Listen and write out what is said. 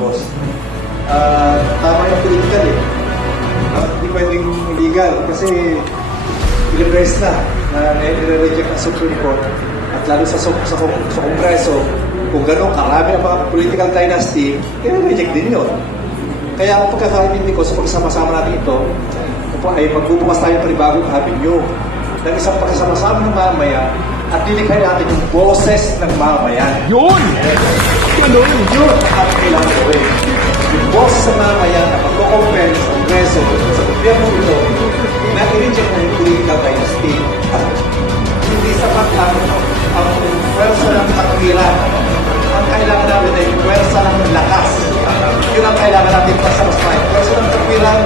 boss. Ah, tama yung political eh. Ah, Hindi pwedeng illegal kasi beses na na nire-reject ang Supreme Court at lalo sa, sa, sa, sa Kongreso, kung gano'ng karami ang mga political dynasty, nire-reject din yun. Kaya ang pagkakaintindi ko sa pagsama-sama natin ito, ay magbubukas tayo ng panibagong avenue ng isang pagkasama-sama ng mamaya at dinikhay natin yung boses ng mamayan. Yun! Ganun! Yun kailangan gawin. Yung boses sa mamaya na pagkocompel sa Kongreso sa gobyerno ito na i-reject na yung political dynasty at hindi sapat lang ang pwersa ng katwiran. Ang kailangan natin ay pwersa ng lakas. Yun ang kailangan natin para sa mas may pwersa ng katwiran